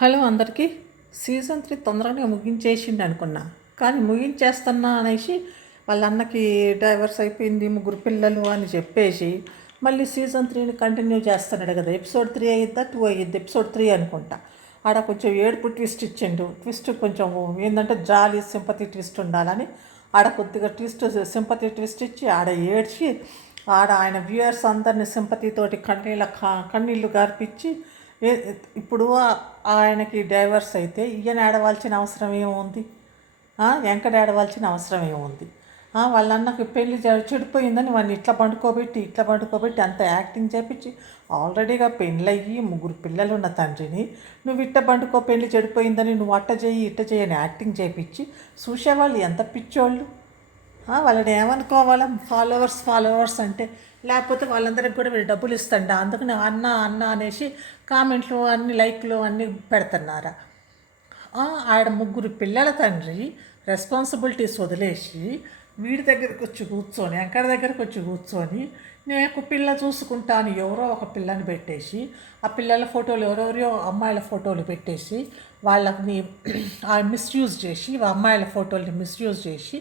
Hello అందరికీ. Season 3 తొందరగా ముగించేసిండు అనుకున్నా, కానీ ముగించేస్తున్నా అనేసి వాళ్ళ అన్నకి డైవర్స్ అయిపోయింది, ముగ్గురు పిల్లలు అని చెప్పేసి మళ్ళీ సీజన్ 3ని కంటిన్యూ చేస్తున్నాడు కదా. ఎపిసోడ్ 3 అయ్యిద్దా 2 అయ్యిద్ది, ఎపిసోడ్ 3 అనుకుంటా. ఆడ కొంచెం ఏడుపు ట్విస్ట్ ఇచ్చిండు. ట్విస్ట్ కొంచెం ఏంటంటే జాలి సింపతి ట్విస్ట్ ఉండాలని ఆడ కొద్దిగా ట్విస్ట్ సింపతి ట్విస్ట్ ఇచ్చి ఆడ ఏడ్చి ఆడ ఆయన వ్యూయర్స్ అందరిని సింపతితోటి కన్నీళ్ళు గార్పిచ్చి ఇప్పుడు ఆయనకి డైవర్స్ అయితే ఈయన ఏడవలసిన అవసరం ఏముంది? వెంకట ఏడవలసిన అవసరం ఏముంది? వాళ్ళ అన్నకి పెళ్లి చెడిపోయిందని వాడిని ఇట్లా పండుకోబెట్టి అంత యాక్టింగ్ చేపించి ఆల్రెడీగా పెళ్ళయ్యి ముగ్గురు పిల్లలు ఉన్న తండ్రిని నువ్వు పెళ్లి చెడిపోయిందని నువ్వు ఇట్ట చేయి అని యాక్టింగ్ చేపించి చూసేవాళ్ళు ఎంత పిచ్చోళ్ళు. వాళ్ళని ఏమనుకోవాలా? ఫాలోవర్స్ అంటే, లేకపోతే వాళ్ళందరికి కూడా వీళ్ళు డబ్బులు ఇస్తాండ, అందుకని అన్న అనేసి కామెంట్లు అన్ని లైక్లు అన్నీ పెడుతున్నారా? ఆడ ముగ్గురు పిల్లల తండ్రి రెస్పాన్సిబిలిటీస్ వదిలేసి వీడి దగ్గరికి వచ్చి కూర్చొని ఎక్కడి దగ్గరికి వచ్చి కూర్చొని నేను పిల్ల చూసుకుంటాను ఎవరో ఒక పిల్లని పెట్టేసి ఆ పిల్లల ఫోటోలు ఎవరెవరో అమ్మాయిల ఫోటోలు పెట్టేసి వాళ్ళని మిస్యూజ్ చేసి అమ్మాయిల ఫోటోల్ని మిస్యూజ్ చేసి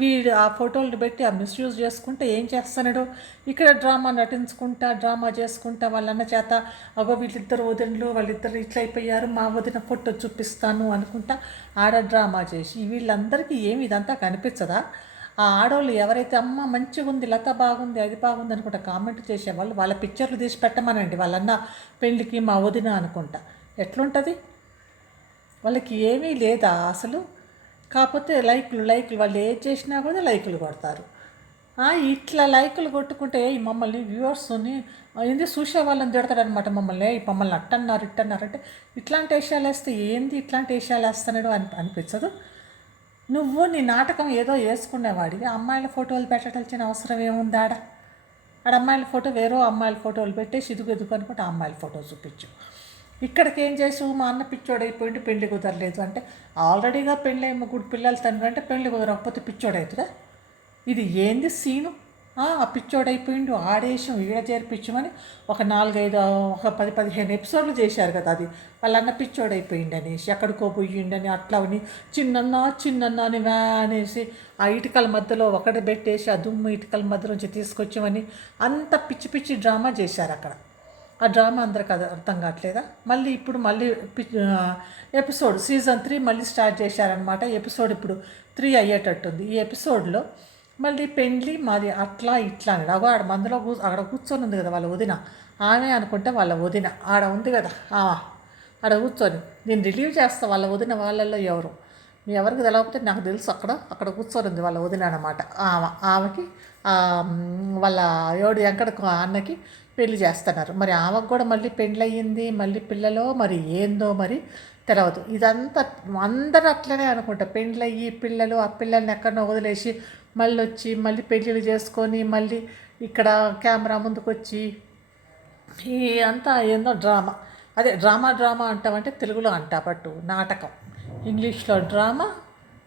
వీడు ఆ ఫోటోలను పెట్టి ఆ మిస్యూజ్ చేసుకుంటే ఏం చేస్తున్నాడు? ఇక్కడ డ్రామా చేసుకుంటా వాళ్ళన్న చేత అగో వీళ్ళిద్దరు వదినలు వాళ్ళిద్దరు ఇట్లా అయిపోయారు, మా వదిన ఫోటో చూపిస్తాను అనుకుంటా ఆడ డ్రామా చేసి వీళ్ళందరికీ ఏమి ఇదంతా కనిపించదా? ఆ ఆడవాళ్ళు ఎవరైతే అమ్మ మంచిగా ఉంది, లత బాగుంది, అది బాగుంది అనుకుంటా కామెంట్ చేసేవాళ్ళు వాళ్ళ పిక్చర్లు తీసి పెట్టమనండి వాళ్ళన్న పెళ్ళికి మా వదిన అనుకుంటా. ఎట్లుంటుంది? వాళ్ళకి ఏమీ లేదా అసలు? కాకపోతే లైకులు వాళ్ళు ఏది చేసినా కూడా లైకులు కొడతారు. ఇట్లా లైకులు కొట్టుకుంటే ఈ మమ్మల్ని వ్యూవర్స్ని ఏంది చూసే వాళ్ళని తిడతాడనమాట. మమ్మల్ని అట్టన్నారు ఇట్టన్నారు అంటే ఇట్లాంటి వేషాలు వేస్తే ఏంది ఇట్లాంటి వేషాలు వేస్తున్నాడు అనిపించదు. నువ్వు నీ నాటకం ఏదో వేసుకునేవాడివి, అమ్మాయిల ఫోటోలు పెట్టాల్సిన అవసరం ఏముంది? ఆడ అమ్మాయిల ఫోటో వేరే అమ్మాయిల ఫోటోలు పెట్టేసి ఎదుగు అనుకుంటే ఆ అమ్మాయిల ఫోటో చూపించు. ఇక్కడికి ఏం చేసావు? మా అన్న పిచ్చోడైపోయింది, పెళ్లి కుదరలేదు అంటే ఆల్రెడీగా పెళ్ళి ముగ్గురు పిల్లలు తండ్రి అంటే పెళ్లి కుదరకపోతే పిచ్చోడవుతుందా? ఇది ఏంది సీను? ఆ పిచ్చోడైపోయిండు, ఆడేశం ఈడ చేర్పించమని ఒక 4-5 ఒక 10-15 ఎపిసోడ్లు చేశారు కదా. అది వాళ్ళన్న పిచ్చోడైపోయిండు అనేసి ఎక్కడికో పోయిండని అట్లా అని చిన్నన్న అని అనేసి ఆ ఇటుకల మధ్యలో ఒకటి పెట్టేసి ఆ దుమ్ము ఇటుకల మధ్య నుంచి తీసుకొచ్చామని అంత పిచ్చి డ్రామా చేశారు అక్కడ. ఆ డ్రామా అందరికి అర్థం కావట్లేదా? మళ్ళీ ఎపిసోడ్ సీజన్ 3 మళ్ళీ స్టార్ట్ చేశారనమాట. ఎపిసోడ్ ఇప్పుడు 3 అయ్యేటట్టుంది. ఈ ఎపిసోడ్లో మళ్ళీ పెండ్లి మాది అట్లా ఇట్లా అని అగో ఆడ మందులో అక్కడ కూర్చొని ఉంది కదా వాళ్ళ వదిన, ఆమె అనుకుంటే వాళ్ళ వదిన ఆడ ఉంది కదా ఆడ కూర్చొని నేను రిలీవ్ చేస్తా వాళ్ళ వదిన వాళ్ళల్లో ఎవరు మీ ఎవరికి తెలవకపోతే నాకు తెలుసు. అక్కడ కూర్చొని ఉంది వాళ్ళ వదిన అనమాట. ఆమెకి వాళ్ళ ఎవడు వెంకట అన్నకి పెళ్లి చేస్తున్నారు. మరి ఆమెకు కూడా మళ్ళీ పెళ్ళయింది, మళ్ళీ పిల్లలో మరి ఏందో మరి తెలవదు. ఇదంతా అందరూ అట్లనే అనుకుంటా. పెళ్ళయ్యి పిల్లలు ఆ పిల్లల్ని ఎక్కడనో వదిలేసి మళ్ళీ పెళ్ళిళ్ళు చేసుకొని మళ్ళీ ఇక్కడ కెమెరా ముందుకు వచ్చి ఈ అంతా ఏందో డ్రామా. అదే డ్రామా అంటామంటే తెలుగులో అంటా పట్టు నాటకం. ఇంగ్లీష్లో డ్రామా,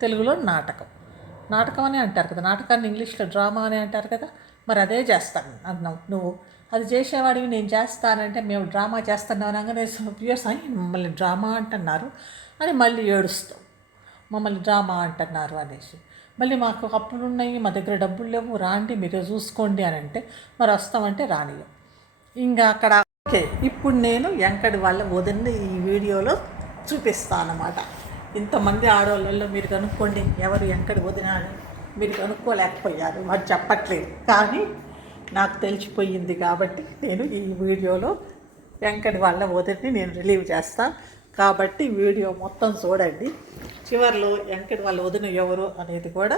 తెలుగులో నాటకం అని అంటారు కదా. నాటకాన్ని ఇంగ్లీష్లో డ్రామా అని అంటారు కదా. మరి అదే చేస్తాను అన్నావు నువ్వు. అది చేసేవాడివి నేను చేస్తానంటే మేము డ్రామా చేస్తున్నాం అనగానే వ్యూయర్స్ మమ్మల్ని డ్రామా అంటున్నారు అని మళ్ళీ ఏడుస్తాం. మమ్మల్ని డ్రామా అంటున్నారు అనేసి మళ్ళీ మాకు అప్పులు ఉన్నాయి, మా దగ్గర డబ్బులు లేవు, రాండి మీరే చూసుకోండి అని అంటే మరి వస్తామంటే రానియం. ఇంకా అక్కడ ఓకే. ఇప్పుడు నేను వెంకటి వాళ్ళ వదిన ఈ వీడియోలో చూపిస్తాను అన్నమాట. ఇంతమంది ఆడవాళ్ళల్లో మీరు కనుక్కోండి ఎవరు వెంకటి వదిన అని. మీరు కనుక్కోలేకపోయారు, మరి చెప్పట్లేదు, కానీ నాకు తెలిసిపోయింది కాబట్టి నేను ఈ వీడియోలో వెంకటి వాళ్ళ వదిలిని నేను రిలీవ్ చేస్తాను. కాబట్టి వీడియో మొత్తం చూడండి. చివరిలో వెంకటి వాళ్ళ వదిన ఎవరు అనేది కూడా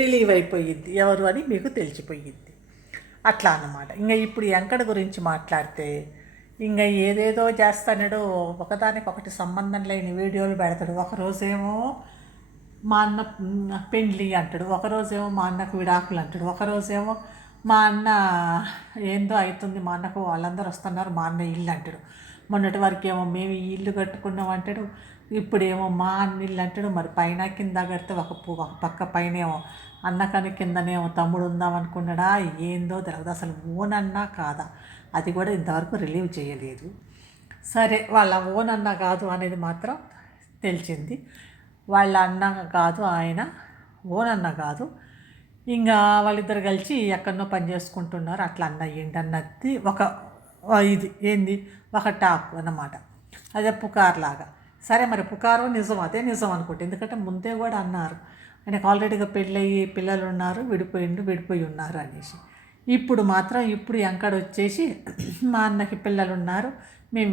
రిలీవ్ అయిపోయింది, ఎవరు అని మీకు తెలిసిపోయింది. అట్లా అన్నమాట. ఇంకా ఇప్పుడు వెంకట గురించి మాట్లాడితే ఇంకా ఏదేదో చేస్తాడు, ఒకదానికొకటి సంబంధం లేని వీడియోలు పెడతాడు. ఒకరోజేమో మా అన్న పెండ్లి అంటాడు, ఒకరోజేమో మా అన్నకు విడాకులు అంటాడు, ఒకరోజేమో మా అన్న ఏందో అవుతుంది, మా అన్నకు వాళ్ళందరూ వస్తున్నారు, మా అన్న ఇల్లు అంటాడు. మొన్నటి వరకు ఏమో మేము ఈ ఇల్లు కట్టుకున్నాం అంటాడు, ఇప్పుడేమో మా అన్న ఇల్లు అంటాడు. మరి పైన కింద కడితే ఒక పక్క పైన ఏమో అన్నకని కిందనేమో తమ్ముడు ఉందాం అనుకున్నాడా ఏందో తెలియదు. అసలు ఓనన్నా కాదా అది కూడా ఇంతవరకు రిలీవ్ చేయలేదు. సరే వాళ్ళ ఓన్ అన్న కాదు అనేది మాత్రం తెలిసింది. వాళ్ళ అన్న కాదు, ఆయన ఓన్ అన్న కాదు. ఇంకా వాళ్ళిద్దరు కలిసి ఎక్కడనో పని చేసుకుంటున్నారు. అట్లా అన్న ఏంటన్నది ఒక ఇది ఏంది ఒక టాక్ అన్నమాట. అదే పుకార్లాగా. సరే మరి పుకారు నిజం, అదే నిజం అనుకుంటే, ఎందుకంటే ముందే కూడా అన్నారు ఆయనకు ఆల్రెడీగా పెళ్ళయి పిల్లలు ఉన్నారు, విడిపోయి ఉన్నారు అనేసి. ఇప్పుడు మాత్రం ఇప్పుడు ఎంకడ వచ్చేసి మా అన్నకి పిల్లలు ఉన్నారు, మేము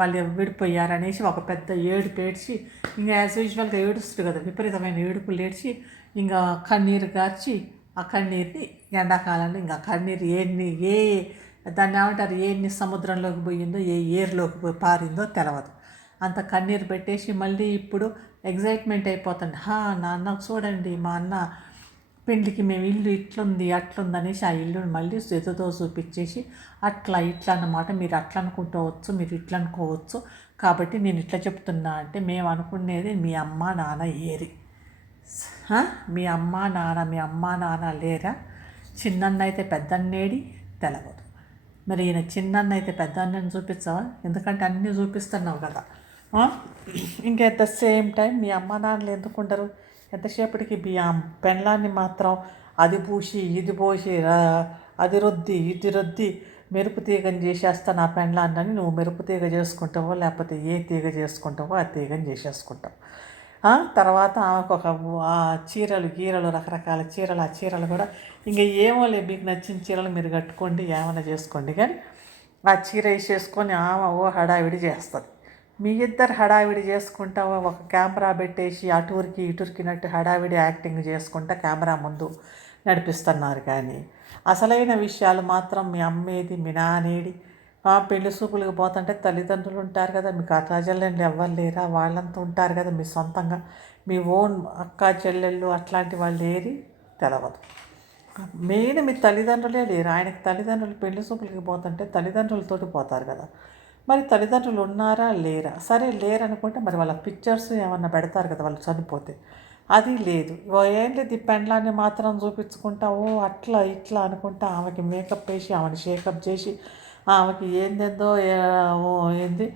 వాళ్ళు విడిపోయారు అనేసి ఒక పెద్ద ఏడుపు ఏడ్చి, ఇంకా యాజ్ యూజువల్గా ఏడుస్తుంది కదా, విపరీతమైన ఏడుపులు ఏడ్చి ఇంకా కన్నీరు గార్చి, ఆ కన్నీరుని ఎండాకాలంలో ఇంకా కన్నీరు దాన్ని ఏమంటారు, ఎన్ని సముద్రంలోకి పోయిందో ఏ ఏరులోకి పారిందో తెలవదు. అంత కన్నీరు పెట్టేసి మళ్ళీ ఇప్పుడు ఎగ్జైట్మెంట్ అయిపోతుంది. నాన్న చూడండి, మా అన్న పెళ్ళికి మేము ఇల్లు ఇట్లుంది అట్లుంది అనేసి ఆ ఇల్లుని మళ్ళీ చేతితో చూపించేసి అట్లా ఇట్లా అన్నమాట, మీరు అట్లా అనుకుంటవచ్చు, మీరు ఇట్లా అనుకోవచ్చు, కాబట్టి నేను ఇట్లా చెప్తున్నా అంటే, మేము అనుకునేది మీ అమ్మ నాన్న ఏరి, మీ అమ్మ నాన్న లేరా, చిన్నన్న అయితే పెద్దన్నేడి తెలవదు. మరి ఈయన చిన్నన్న అయితే పెద్దన్నని చూపించవా, ఎందుకంటే అన్నీ చూపిస్తున్నావు కదా. ఇంకా ఎట్ ద సేమ్ టైం మీ అమ్మ నాన్నలు ఎందుకుంటారు, ఎంతసేపటికి పెళ్ళాన్ని మాత్రం అది పూసి ఇది పోసి అది రుద్ది ఇది రుద్ది మెరుపు తీగని చేసేస్తాను ఆ పెళ్ళాన్ని, నువ్వు మెరుపు తీగ చేసుకుంటావో లేకపోతే ఏ తీగ చేసుకుంటావో ఆ తీగని చేసేసుకుంటావు. తర్వాత ఆమెకు ఒక చీరలు రకరకాల చీరలు, ఆ చీరలు కూడా ఇంకా ఏమో లేదు, మీకు నచ్చిన చీరలు మీరు కట్టుకోండి, ఏమైనా చేసుకోండి, కానీ ఆ చీర వేసేసుకొని ఆమె హడావిడి చేస్తుంది. మీ ఇద్దరు హడావిడి చేసుకుంటావో ఒక కెమెరా పెట్టేసి అటూరికి ఇటురికినట్టు హడావిడి యాక్టింగ్ చేసుకుంటా కెమెరా ముందు నడిపిస్తున్నారు. కానీ అసలైన విషయాలు మాత్రం మీ అమ్మేది, మీ నానేది, పెళ్లి చూపులకు పోతుంటే తల్లిదండ్రులు ఉంటారు కదా, మీకు అక్క చెల్లెళ్ళు ఎవ్వరు లేరా, వాళ్ళంతా ఉంటారు కదా, మీ సొంతంగా మీ ఓన్ అక్క చెల్లెళ్ళు అట్లాంటి వాళ్ళు ఏది తెలవదు. మెయిన్ మీ తల్లిదండ్రులే లేరు. ఆయనకి తల్లిదండ్రులు పెళ్లి చూపులకి పోతుంటే తల్లిదండ్రులతోటి పోతారు కదా, మరి తల్లిదండ్రులు ఉన్నారా లేరా, సరే లేరనుకుంటే మరి వాళ్ళ పిక్చర్స్ ఏమన్నా పెడతారు కదా వాళ్ళు చనిపోతే, అది లేదు. ఏం లేదు, ఈ పెండ్లాన్ని మాత్రం చూపించుకుంటా అట్లా ఇట్లా అనుకుంటా ఆమెకి మేకప్ వేసి ఆమెను షేకప్ చేసి ఆమెకి ఏందేందో ఏంది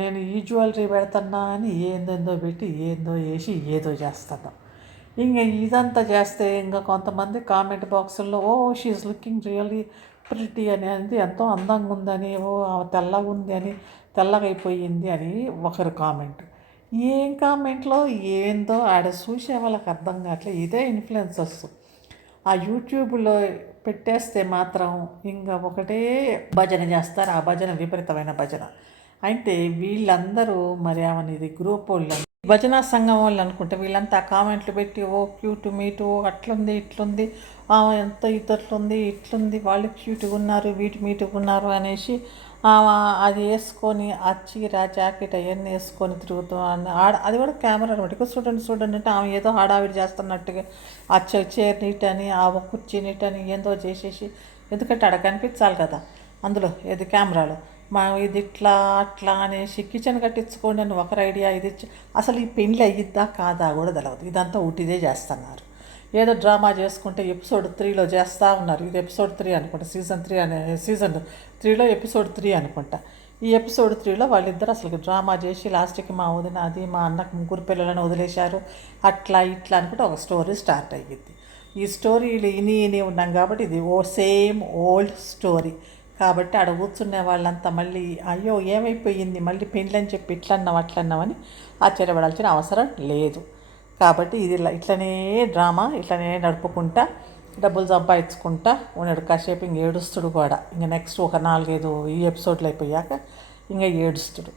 నేను ఈ జ్యువెలరీ పెడుతున్నా అని ఏందేందో పెట్టి ఏందో వేసి ఏదో చేస్తున్నా. ఇంకా ఇదంతా చేస్తే ఇంకా కొంతమంది కామెంట్ బాక్సుల్లో షీఈస్ లుకింగ్ రియల్లీ ప్రిటీ అని, అంది ఎంతో అందంగా ఉందని, తెల్లగా ఉంది అని, తెల్లగా అయిపోయింది అని ఒకరు కామెంట్. ఏం కామెంట్లో ఏందో ఆడ చూసే వాళ్ళకి అర్థం కావట్లేదు. ఇదే ఇన్ఫ్లుయెన్సర్స్ ఆ యూట్యూబ్లో పెట్టేస్తే మాత్రం ఇంకా ఒకటే భజన చేస్తారు. ఆ భజన విపరీతమైన భజన. అయితే వీళ్ళందరూ మరి ఏమనేది గ్రూప్ వాళ్ళు, భజనా సంఘం వాళ్ళు అనుకుంటే వీళ్ళంతా కామెంట్లు పెట్టి క్యూట్ మీటు అట్లుంది ఇట్లుంది, ఎంత ఇట్లుంది ఇట్లుంది, వాళ్ళు క్యూట్గా ఉన్నారు వీటి మీటుగా ఉన్నారు అనేసి అది వేసుకొని ఆ చీర జాకెట్ అవన్నీ వేసుకొని తిరుగుతూ అది కూడా కెమెరా బట్టి చూడండి అంటే ఆమె ఏదో హడావిడి చేస్తున్నట్టుగా ఆ చైర్ నీట్ అని ఆ కుర్చీ నీట్ అని ఏందో చేసేసి, ఎందుకంటే అక్కడ కనిపించాలి కదా అందులో ఏది కెమెరాలో, ఇది ఇట్లా అట్లా అనేసి కిచెన్ కట్టించుకోండి అని ఒకరు ఐడియా, ఇది అసలు ఈ పెళ్ళి అయ్యిద్దా కాదా కూడా తెలియదు. ఇదంతా ఉట్టిదే చేస్తున్నారు. ఏదో డ్రామా చేసుకుంటే ఎపిసోడ్ 3లో చేస్తూ ఉన్నారు. ఇది ఎపిసోడ్ 3 అనుకుంటా, సీజన్ 3లో ఎపిసోడ్ 3 అనుకుంటా. ఈ ఎపిసోడ్ 3లో వాళ్ళిద్దరు అసలు డ్రామా చేసి లాస్ట్కి మా వదిన అది మా అన్నకు 3 పిల్లలను వదిలేశారు అట్లా ఇట్లా అనుకుంటే ఒక స్టోరీ స్టార్ట్ అయ్యింది. ఈ స్టోరీలు ఇని ఉన్నాం కాబట్టి ఇది సేమ్ ఓల్డ్ స్టోరీ కాబట్టి ఆడ కూర్చునే వాళ్ళంతా మళ్ళీ అయ్యో ఏమైపోయింది మళ్ళీ పెళ్ళని చెప్పి ఇట్లన్నాం అట్లన్నామని ఆశ్చర్యపడాల్సిన అవసరం లేదు. కాబట్టి ఇది ఇట్లనే డ్రామా ఇట్లనే నడుపుకుంటా డబ్బులు సంపాదించుకుంటా ఉన్నాడు. కాసేపు ఇంక ఏడుస్తుడు కూడా, ఇంక నెక్స్ట్ ఒక 4-5 ఈ ఎపిసోడ్లు అయిపోయాక ఇంకా ఏడుస్తుడు.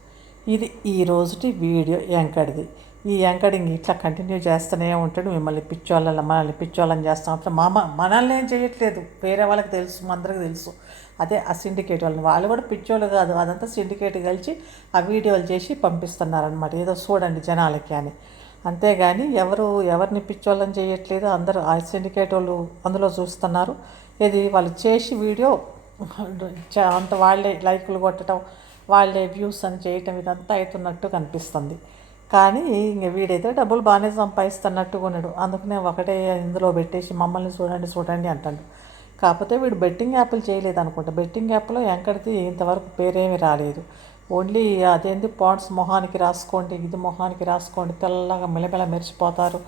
ఇది ఈ రోజుటి వీడియో యాంకర్ది. ఈ యాంకరింగ్ ఇట్లా కంటిన్యూ చేస్తూనే ఉంటాడు. మనల్ని పిచ్చోళ్ళని చేస్తూ ఉంటాడు. మనల్ని ఏం చేయట్లేదు, వేరే వాళ్ళకి తెలుసు, అందరికి తెలుసు. అదే ఆ సిండికేట్ వాళ్ళు కూడా పిచ్చోళ్ళు కాదు, అదంతా సిండికేట్ కలిసి ఆ వీడియోలు చేసి పంపిస్తున్నారనమాట, ఏదో చూడండి జనాలకి అని. అంతేగాని ఎవరిని పిచ్చోళ్ళని చేయట్లేదు. అందరూ ఆ సిండికేట్ వాళ్ళు అందులో చూస్తున్నారు. ఇది వాళ్ళు చేసి వీడియో అంత వాళ్ళే లైకులు కొట్టడం, వాళ్ళే వ్యూస్ అని చేయటం, ఇదంతా అవుతున్నట్టు కనిపిస్తుంది. కానీ ఇంక వీడైతే డబ్బులు బాగానే సంపాదిస్తున్నట్టుగా ఉన్నాడు. అందుకనే ఒకటే ఇందులో పెట్టేసి మమ్మల్ని చూడండి అంటాడు. కాకపోతే వీడు బెట్టింగ్ యాప్లు చేయలేదు అనుకుంటా. బెట్టింగ్ యాప్లో యాంకర్ది ఇంతవరకు పేరేమీ రాలేదు. ఓన్లీ అదేంది పాండ్స్ మొహానికి రాసుకోండి, ఇది మొహానికి రాసుకోండి, తెల్లగా మిలమిల మెరిసిపోతారు,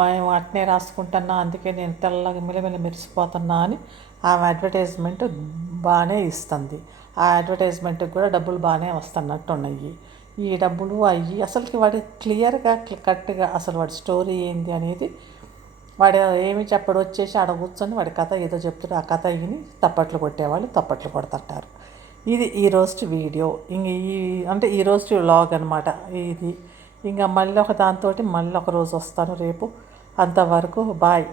మేము అట్నే రాసుకుంటున్నా అందుకే నేను తెల్లగా మిలమిల మెరిసిపోతున్నా అని ఆమె అడ్వర్టైజ్మెంట్ బాగానే ఇస్తుంది. ఆ అడ్వర్టైజ్మెంట్కి కూడా డబ్బులు బాగానే వస్తున్నట్టు ఉన్నాయి. ఈ డబ్బులు అయ్యి అసలుకి వాడి క్లియర్గా కరెక్ట్గా అసలు వాడి స్టోరీ ఏంది అనేది వాడు ఏమి చెప్పడు, వచ్చేసి ఆడ కూర్చొని వాడి కథ ఏదో చెప్తాడు, ఆ కథ విని తప్పట్లు కొట్టేవాళ్ళు తప్పట్లు కొడతారు. ఇది ఈరోజు వీడియో. ఇంక అంటే ఈరోజు వ్లాగ్ అనమాట ఇది. ఇంకా మళ్ళీ ఒక దాంతో మళ్ళీ ఒక రోజు వస్తాను రేపు. అంతవరకు బాయ్.